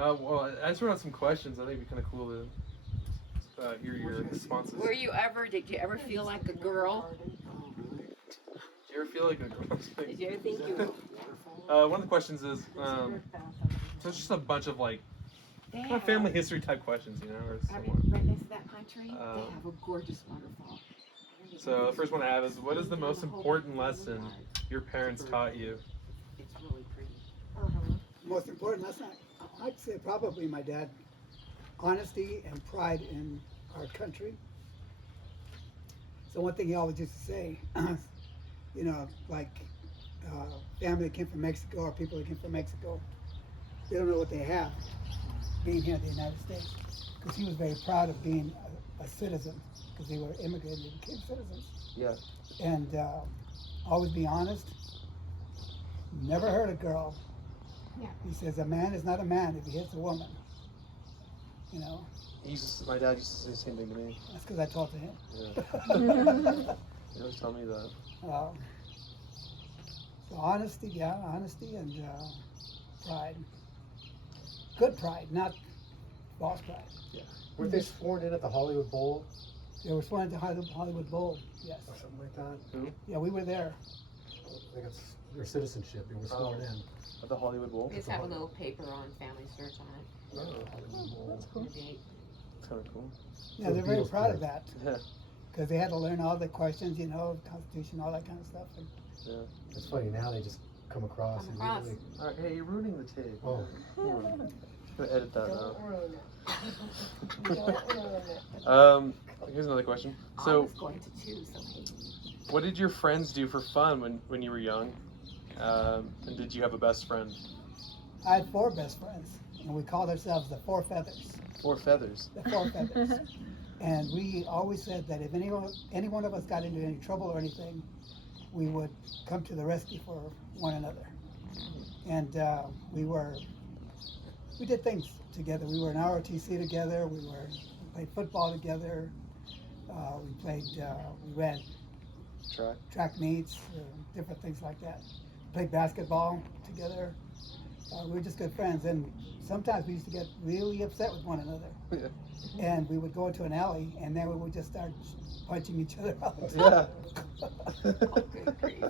Well, I just wrote out some questions. I think it'd be kind of cool to hear your responses. Did you ever feel like a girl? Did you ever feel like a girl? Did you ever think you One of the questions is, so it's just a bunch of like kind of family history type questions, you know, or somewhat. Right next to that pine tree, they have a gorgeous waterfall. So the first one I have is, what is the most important lesson your parents taught you? It's really pretty. Most important lesson, I'd say probably my dad. Honesty and pride in our country. So one thing he always used to say, you know, like family that came from Mexico or people that came from Mexico, they don't know what they have being here in the United States. Because he was very proud of being a citizen, because they were immigrants, they became citizens. Yeah. And always be honest. Never hurt a girl. Yeah. He says a man is not a man if he hits a woman. You know. My dad used to say the same thing to me. That's because I taught to him. Yeah. He always tell me that. So honesty and pride. Good pride, not false pride. Yeah. Were they sworn in at the Hollywood Bowl They were sworn to Hollywood Bowl, yes. or something like that? Who? Yeah, we were there. I think it's their citizenship. They were sworn in. At the Hollywood Bowl? We just have a little paper on family search on it. That's cool. The date. It's kind of cool. Yeah, So they're very Beatles proud of played. that. Yeah. Because they had to learn all the questions, you know, Constitution, all that kind of stuff. And Yeah. It's funny now they just come across. Come and across. really- All right, hey, you're ruining the tape. Oh, I'm gonna edit that out. ruin it. Don't ruin it. Here's another question. I So, was going to choose, so hey. what did your friends do for fun when you were young? And did you have a best friend? I had 4 best friends, and we called ourselves the Four Feathers. 4 feathers. The Four Feathers. And we always said that if any one of us got into any trouble or anything, we would come to the rescue for one another. And we did things together. We were in ROTC together. We played football together. We ran track meets, different things like that. Played basketball together. We were just good friends, and sometimes we used to get really upset with one another. Yeah. And we would go into an alley, and then we would just start punching each other out. Yeah. Good grief.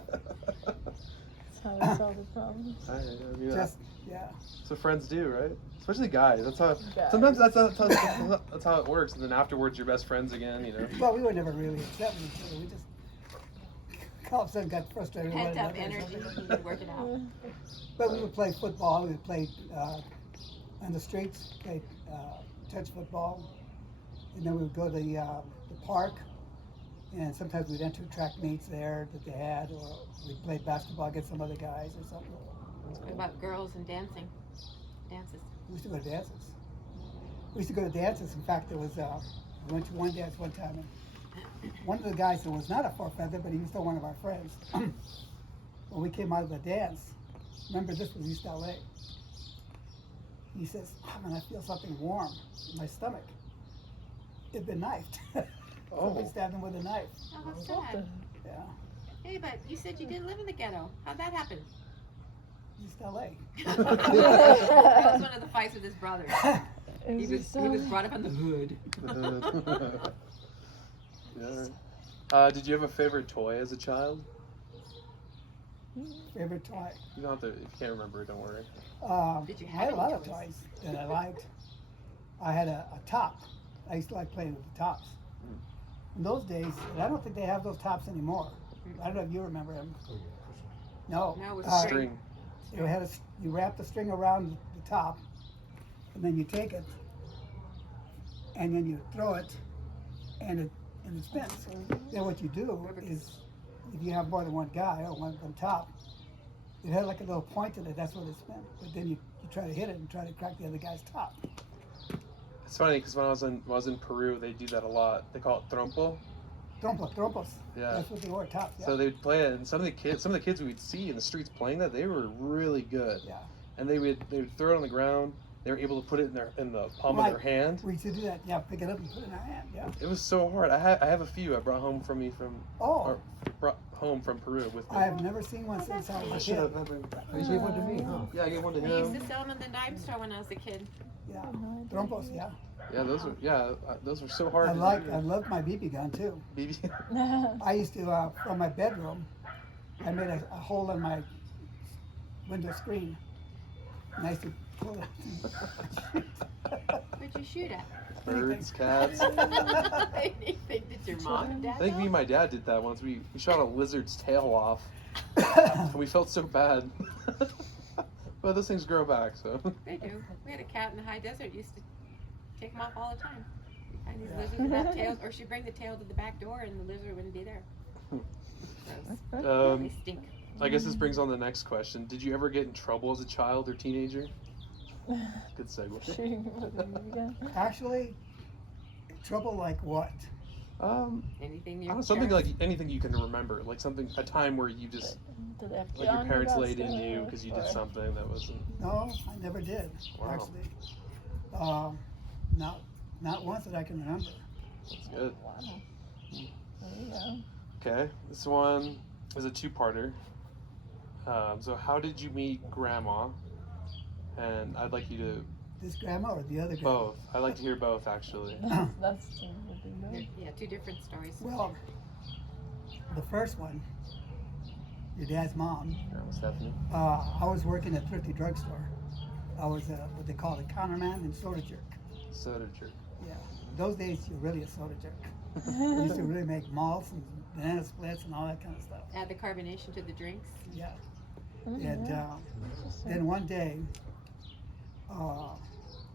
That's how we solve the problems. I mean, Just, yeah. that's what friends do, right? Especially guys. That's how. Guys. Sometimes that's how it works, and then afterwards you're best friends again. You know. Well, we were never really upset with each other. We just all of a sudden got frustrated with one Pent up another or energy, something. you could work it out. But we would play football. We would play on the streets, play touch football, and then we would go to the park, and sometimes we'd enter track meets there that they had, or we'd play basketball against some other guys or something. What about girls and dancing? Dances. We used to go to dances. We used to go to dances. In fact, there was we went to one dance one time, and one of the guys that was not a Four Feather, but he was still one of our friends. When we came out of the dance, remember this was East LA. He says, "Oh man, I feel something warm in my stomach. It'd been knifed." Somebody stabbed him with a knife. Oh, that's What sad. Yeah, Hey, but you said you didn't live in the ghetto. How'd that happen? East LA. That was one of the fights with his brother. It He was brought up in the hood. Yeah. Did you have a favorite toy as a child? Favorite toy? You don't have to. If you can't remember, don't worry. Did you I have had a lot any of toys that I liked. I had a top. I used to like playing with the tops. In those days, and I don't think they have those tops anymore. I don't know if you remember them. oh yeah, for sure. No. No, it was String. You wrap the string around the top, and then you take it, and then you throw it, and it spins. Then what you do is, if you have more than one guy or one on top, it had like a little point in it. That's what it spins. But then you try to hit it and try to crack the other guy's top. It's funny because when I was in Peru, they do that a lot. They call it trompo. Trompos. Yeah. That's what they were, tops. Yeah. So they'd play it, and some of the kids we'd see in the streets playing that, they were really good. Yeah. And they would throw it on the ground, they were able to put it in the palm Right. of their hand. We used to do that. Yeah, pick it up and put it in our hand. Yeah. It was so hard. I have a few I brought home from Oh, brought home from Peru with me. I have never seen one since I I was a should kid. have. You gave one to me, huh? Yeah, I gave one to I used him. to sell them in the dime store when I was a kid. Yeah. No, I Trompos, yeah. Yeah, those were so hard. I to loved my BB gun too. BB. didn't. I used to, from my bedroom, I made a hole in my window screen. And I used to pull it. What'd you shoot at? Birds, cats. Anything? Did your mom and dad I think me know? and my dad did that once. We shot a lizard's tail off, and we felt so bad. But those things grow back, so. They do. We had a cat in the high desert. Used to take them off all the time. We'd find these Yeah. lizards that have tails, or she'd bring the tail to the back door, and the lizard wouldn't be there. Gross. Um, They stink. I guess this brings on the next question. Did you ever get in trouble as a child or teenager? Good segue. Shooting with a BB gun. Actually, trouble like what? Anything I you don't know, something like anything you can remember, like a time where you just, Did they have like your John parents about laid into you stuff, because you did or- something that wasn't. No, I never did, Wow. actually. Not once that I can remember. That's good. Wow. There you go. Okay, this one is a two-parter. So how did you meet Grandma? And I'd like you to This grandma or the other grandma? both. I'd like to hear both actually. That's would be good. Yeah, two different stories. Well, the first one, your dad's mom, Grandma Stephanie. I was working at Thrifty Drugstore. I was what they call a counterman and soda jerk. Soda jerk. Yeah. Those days, you're really a soda jerk. We used to really make malts and banana splits and all that kind of stuff. Add the carbonation to the drinks. Yeah. Mm, And yeah. then Interesting. one day,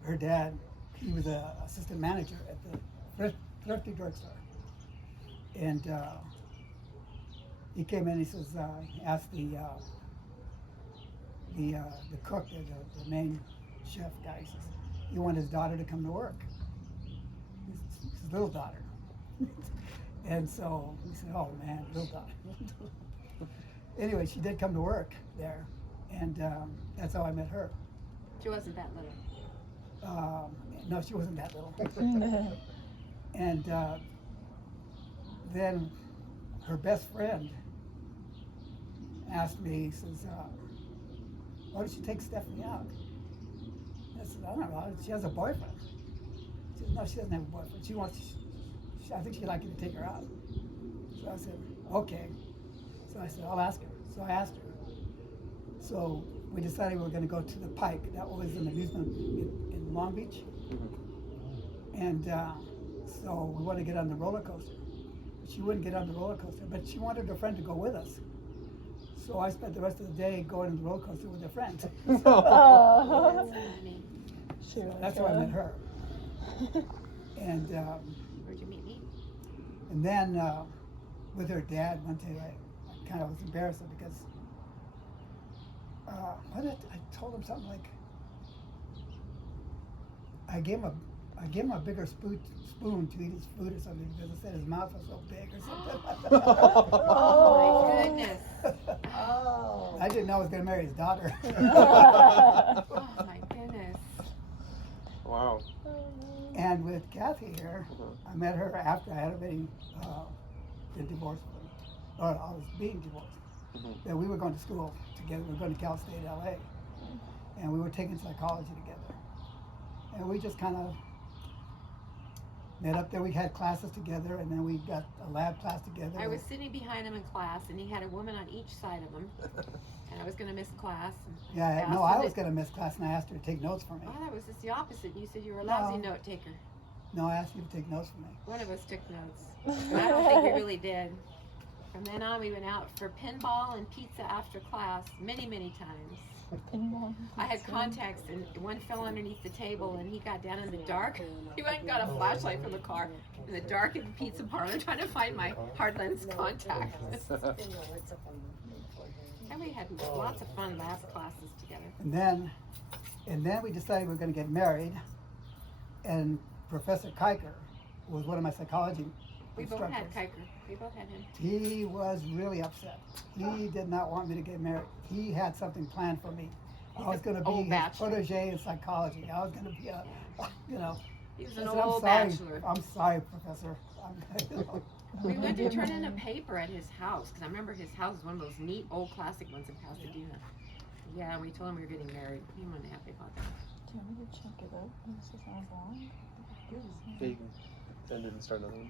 her dad, he was an assistant manager at the Thrifty Drugstore. And he came in, he says, he asked the cook, the main chef guy, he says, he wanted his daughter to come to work. His little daughter. And so he said, oh man, little daughter. Anyway, she did come to work there, and that's how I met her. She wasn't that little. No, she wasn't that little. And then her best friend asked me, he says, why don't you take Stephanie out? I said, I don't know, she has a boyfriend. She said, no, she doesn't have a boyfriend. I think she'd like you to take her out. So I said, okay. So I said, I'll ask her. So I asked her. So we decided we were going to go to the Pike. That was an amusement in Long Beach. And so we wanted to get on the roller coaster. She wouldn't get on the roller coaster, but she wanted her friend to go with us. So I spent the rest of the day going on the roller coaster with her friend. Oh. Funny. Shoot, That's how I met her. And Where'd you meet me? and then with her dad one day, I kind of was embarrassed because I told him something like I gave him a bigger spoon to eat his food or something because I said his mouth was so big or something. Oh my goodness. Oh. I didn't know I was going to marry his daughter. Oh my goodness. Wow. And with Cathy here, I met her after I had already been divorced, or I was being divorced. Mhm. And we were going to school together. We were going to Cal State, LA, and we were taking psychology together. And we just kind of met up there. We had classes together, and then we got a lab class together. I was sitting behind him in class, and he had a woman on each side of him, and I was going to miss class. And Yeah, no, asked him I was to- going to miss class, and I asked her to take notes for me. Oh, that was just the opposite. You said you were a lousy No. note taker. No, I asked you to take notes for me. One of us took notes. But I don't think we really did. From then on, we went out for pinball and pizza after class many, many times. I had contacts, and one fell underneath the table, and he got down in the dark. He went and got a flashlight from the car in the dark in the pizza parlor trying to find my hard lens contacts. And we had lots of fun lab classes together. And then we decided we were going to get married, and Professor Kiker was one of my psychology We both instructors. had Kiker. We both had him. He was really upset. He did not want me to get married. He had something planned for me. I was going to be old his bachelor. protege in psychology. I was going to be a, you know. He was I an said, old I'm sorry. bachelor. I'm sorry, Professor. You know. We went to turn in a paper at his house, because I remember his house was one of those neat old classic ones in Pasadena. Yeah, we told him we were getting married. He wasn't happy about that. Do you want me to check it out? This is sounds long. They didn't start another one.